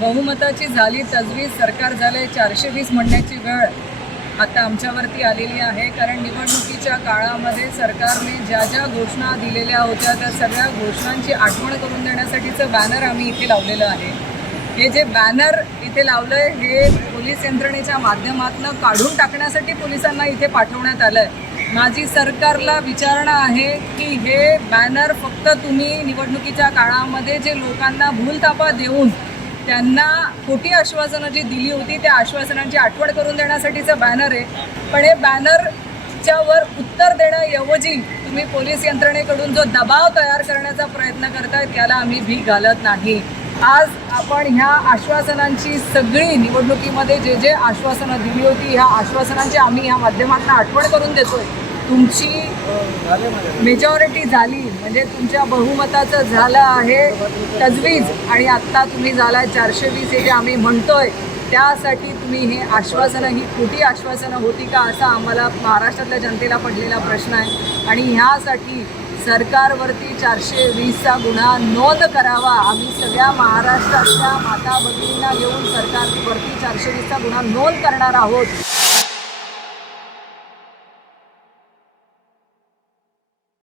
बहुमताची झाली तजवीज सरकार झालंय. चारशे वीस म्हणण्याची वेळ आता आमच्यावरती आलेली आहे. कारण निवडणुकीच्या काळामध्ये सरकारने ज्या ज्या घोषणा दिलेल्या होत्या त्या सगळ्या घोषणांची आठवण करून देण्यासाठीचं बॅनर आम्ही इथे लावलेलं आहे. हे जे बॅनर इथे लावलंय हे पोलीस यंत्रणेच्या माध्यमातून काढून टाकण्यासाठी पोलिसांना इथे पाठवण्यात आलंय. माझी सरकारला विचारणा आहे की हे बॅनर फक्त तुम्ही निवडणुकीच्या काळामध्ये जे लोकांना भूलतापा देऊन त्यांना खोटी आश्वासनं जी दिली होती त्या आश्वासनांची आठवण करून देण्यासाठीचं बॅनर आहे. पण हे बॅनरच्या वर उत्तर देण्याऐवजी तुम्ही पोलीस यंत्रणेकडून जो दबाव तयार करण्याचा प्रयत्न करताय त्याला आम्ही भीक घालत नाही. आज आपण ह्या आश्वासनांची सगळी निवडणुकीमध्ये जे जे आश्वासनं दिली होती ह्या आश्वासनांची आम्ही ह्या माध्यमातून आठवण करून देतोय. तुमची मेजॉरिटी झाली. म्हणजे तुमच्या बहुमताचं झालं आहे तजवीज आणि आत्ता तुम्ही झाला चारशे वीस हे जे आम्ही म्हणतोय त्यासाठी तुम्ही हे आश्वासनं ही खोटी आश्वासनं होती का असा आम्हाला महाराष्ट्रातल्या जनतेला पडलेला प्रश्न आहे. आणि ह्यासाठी सरकारवरती चारशे वीसचा गुन्हा नोंद करावा. आम्ही सगळ्या महाराष्ट्रातल्या माता भगिनींना घेऊन सरकारवरती चारशे वीसचा गुन्हा नोंद करणार आहोत.